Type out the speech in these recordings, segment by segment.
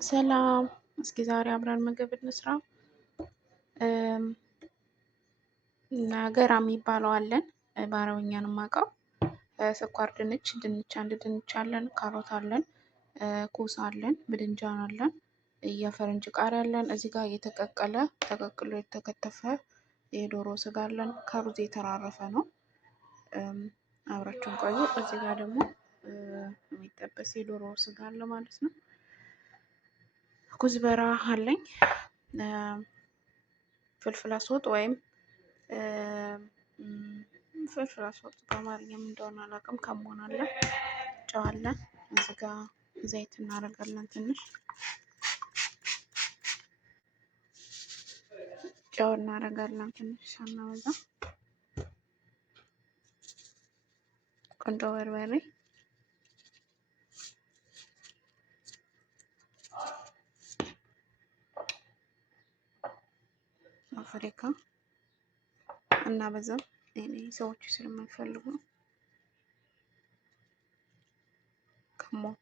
ሰላም፣ እስኪ ዛሬ አብረን ምግብ እንስራ። ገራ የሚባለው አለን፣ በአረብኛ ነው የማውቀው። ስኳር ድንች፣ አንድ ድንች አለን፣ ካሮት አለን፣ ኩስ አለን፣ ብድንጃን አለን፣ የፈረንጅ ቃሪያ አለን። እዚህ ጋር ተቀቅሎ የተከተፈ የዶሮ ስጋ አለን። ከሩዝ የተራረፈ ነው። አብራችሁን ቆዩ። እዚህ ጋር ደግሞ የሚጠበስ የዶሮ ስጋ አለ ማለት ነው። ኩዝበራ አለኝ። ፍልፍል አስወጥ ወይም ፍልፍል አስወጥ በአማርኛ ምን እንደሆነ አላውቅም። ከሞን አለ፣ ጨው አለ። እዚህ ጋ ዘይት እናደርጋለን። ትንሽ ጨው እናደርጋለን፣ ትንሽ ሳናበዛ። ቆንጆ በርበሬ፣ አፍሪካ እና በዛም እኔ ሰዎች ስለማይፈልጉ ከሞን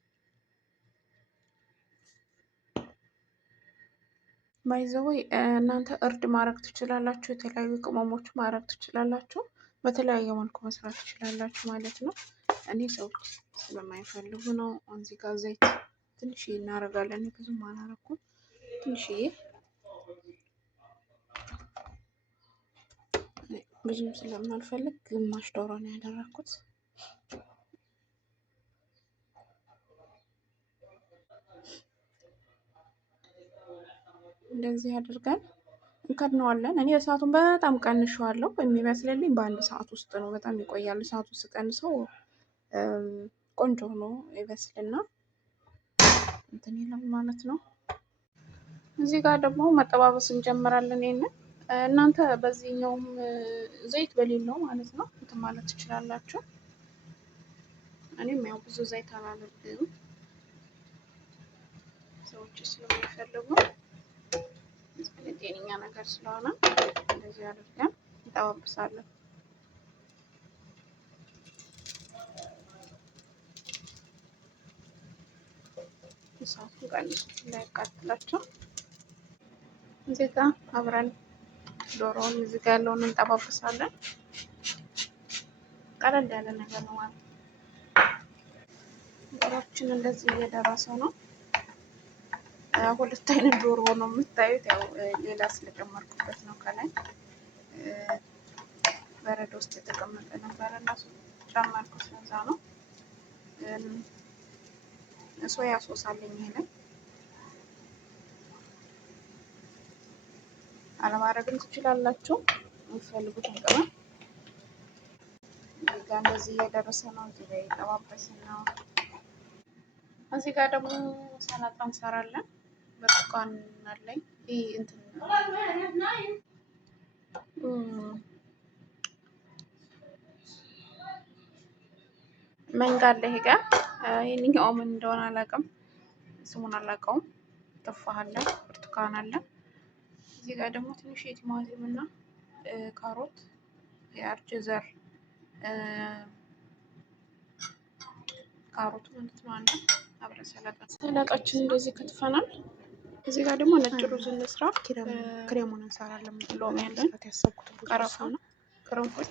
ባይዘወይ እናንተ እርድ ማድረግ ትችላላችሁ። የተለያዩ ቅመሞች ማድረግ ትችላላችሁ። በተለያየ መልኩ መስራት ትችላላችሁ ማለት ነው። እኔ ሰዎች ስለማይፈልጉ ነው። እዚህ ጋር ዘይት ትንሽዬ እናደርጋለን። ብዙም አላረኩም፣ ትንሽዬ። ብዙም ስለማልፈልግ ግማሽ ዶሮ ነው ያደረኩት። እንደዚህ አድርገን እንከድነዋለን። እኔ እሳቱን በጣም ቀንሸዋለሁ። የሚበስልልኝ በአንድ ሰዓት ውስጥ ነው። በጣም ይቆያል። እሳቱ ስቀንሰው ቆንጆ ሆኖ ይበስልና እንትን ይላል ማለት ነው። እዚህ ጋር ደግሞ መጠባበስ እንጀምራለን። ይሄንን እናንተ በዚህኛውም ዘይት በሌለው ማለት ነው እንትን ማለት ትችላላችሁ። እኔም ያው ብዙ ዘይት አላደርግም፣ ሰዎች ስለማይፈልጉ ጤነኛ ነገር ስለሆነ እንደዚህ አድርገን እንጠባብሳለን። እሳቱን ቀንሱ እንዳያቃጥላቸው። እዚህ ጋር አብረን ዶሮውን እዚህ ጋር ያለውን እንጠባብሳለን። ቀለል ያለ ነገር ነው ማለት ነው። ዶሮችን እንደዚህ እየደረሰ ነው። ሁለት አይነት ዶሮ ነው የምታዩት። ያው ሌላ ስለጨመርኩበት ነው። ከላይ በረዶ ውስጥ የተቀመጠ ነበር እና ጨመርኩት። ለዛ ነው። ሶያ ሶስ አለኝ። ይሄንን አለማድረግም ትችላላችሁ የምትፈልጉትን ቅመም። እዚህ ጋር እንደዚህ እየደረሰ ነው። እዚህ ጋር እየጠባበስን ነው። እዚህ ጋር ደግሞ ሰላጣ እንሰራለን። ብርቱካን አለኝ። ይሄ እንትን መንጋ አለ። ይሄ ጋር ይሄንኛው ምን እንደሆነ አላውቅም፣ ስሙን አላውቀውም። ቱፋህ አለ፣ ብርቱካን አለ። እዚህ ጋር ደግሞ ትንሽ የቲማቲም እና ካሮት፣ የአርጅ ዘር ካሮት ማለት ነው አለ። አብረን ሰላጣችን እንደዚህ ከትፈናል። እዚህ ጋር ደግሞ ነጭ ሩዝ እንስራ። ክሬሙን እንሰራለን። ሎሚ ያለን ያሰብኩት ቀረፋ ነው። ቅርንፉድ፣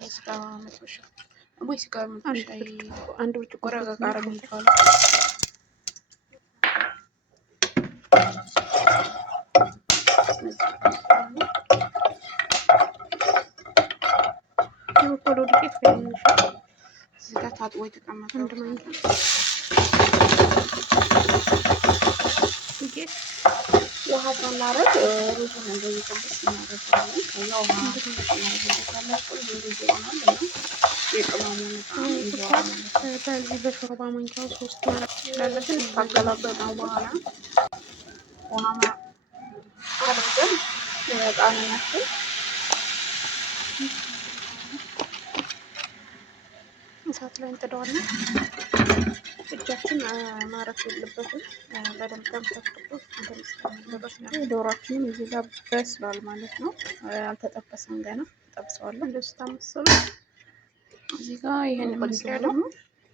የስጋ መጥበሻ ወይ ስጋ መጥበሻ አንድ ብርጭቆ ረጋ አረግልሻለሁ። የበቆሎ ዱቄት ትንሽ እዚህ ጋር ታጥቦ የተቀመጠ አንድ ማንኪያ ዱቄት። ውሃ ሳናረግ ሩዙን እንደዚህ ጥብስ እናደርጋለን። ከዛ ውሃ እናደርግበታለን። ቆንጆ ሩዝ ይሆናል እና የቅመሙን ይዘዋል ማለት ነው። በዚህ በሾርባ ማንኪያው 3 ማለት ትችላላችሁ። ካገላበጥነው በኋላ ውሃ አድርገን ጣዕሙን እሳት ላይ እንጥደዋለን። እጃችን ማረፍ የለበትም። በደንብ ተንተክቶ እንደምስለሚደረስ ነው። ዶሯችንም እዚህ ጋር በስሏል ማለት ነው። አልተጠበሰም ገና። ጠብሰዋለን። እንደዚህ ታመሰሉ። እዚህ ጋር ይሄን መስሪያ ደግሞ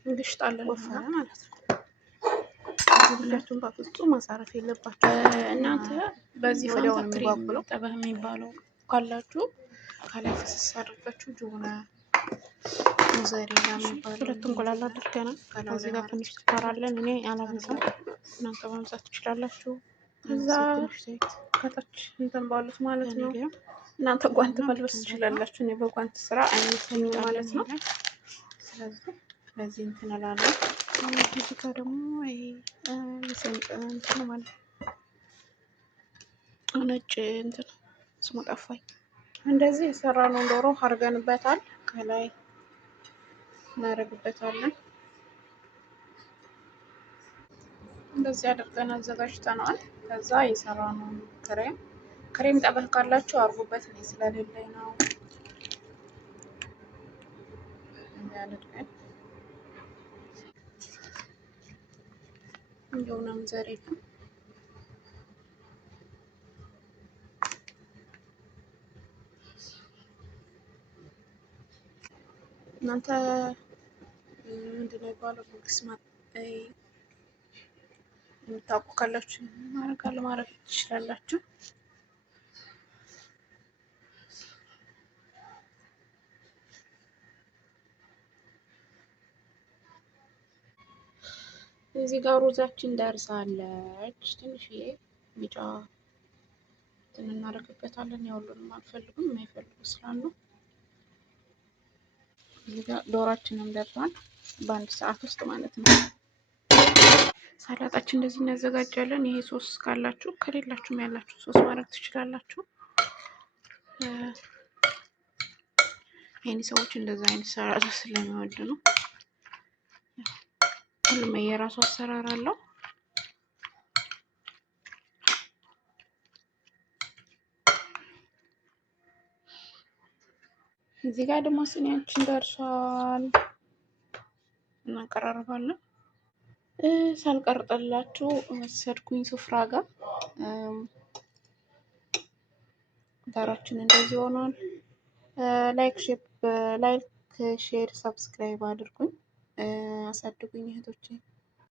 እንግሽጣለን ወፈረ ማለት ነው። ልጃችሁን በፍጹም ማሳረፍ የለባችሁ እናንተ። በዚህ ወዲያው ፋንታ ነው ክሬም የሚጓጉለው። ጠበህ የሚባለው ካላችሁ ከላይ ፍስስ አድርጋችሁ ጆና ሙዘሬላ የሚባለው 2 እንቁላል አድርገናል። ከዚህ ጋር ትንሽ ስኳር አለን። እኔ አላበዛም፣ እናንተ ማብዛት ትችላላችሁ። ከዛ ከታች እንትን ባሉት ማለት ነው። እናንተ ጓንት መልበስ ትችላላችሁ። እኔ በጓንት ስራ አይመስለኝም ማለት ነው። ስለዚህ በዚህ እንትን እላለሁ። እዚህ ጋር ደግሞ የሰንጥ እንትን ማለት ነጭ እንትን ስሙ ጠፋኝ። እንደዚህ የሰራነውን ዶሮ አድርገንበታል። ከላይ እናደርግበታለን። እንደዚህ አድርገን አዘጋጅተነዋል። ከዛ የሰራነውን ክሬም ጠበህ ካላችሁ አርጉበት። እኔ ስለሌለኝ ነው እንዲያደርገን እንደውም ዘሬ እናንተ ምንድን ነው የሚባለው? ቦክስ የምታውቁ ካላችሁ ማድረግ ትችላላችሁ። እዚህ ጋር ሩዛችን ደርሳለች። ትንሽዬ ቢጫ እንትን እናደርግበታለን። ያሁሉንም አልፈልግም፣ የማይፈልጉ ስላሉ እዚህ ጋር ዶሯችንም ደርሷል። በ1 ሰዓት ውስጥ ማለት ነው። ሰላጣችን እንደዚህ እናዘጋጃለን። ይሄ ሶስ ካላችሁ ከሌላችሁም ያላችሁ ሶስ ማድረግ ትችላላችሁ። የኔ ሰዎች እንደዛ አይነት ሰላጣ ስለሚወዱ ነው። ሁሉም የራሱ አሰራር አለው። እዚህ ጋር ደግሞ ስኒያችን ደርሷል። እናቀራርባለን። ሳልቀርጥላችሁ ወሰድኩኝ ሱፍራ ጋር። ዳራችን እንደዚህ ሆኗል። ላይክ፣ ሼር፣ ሰብስክራይብ አድርጉኝ፣ አሳድጉኝ እህቶቼ።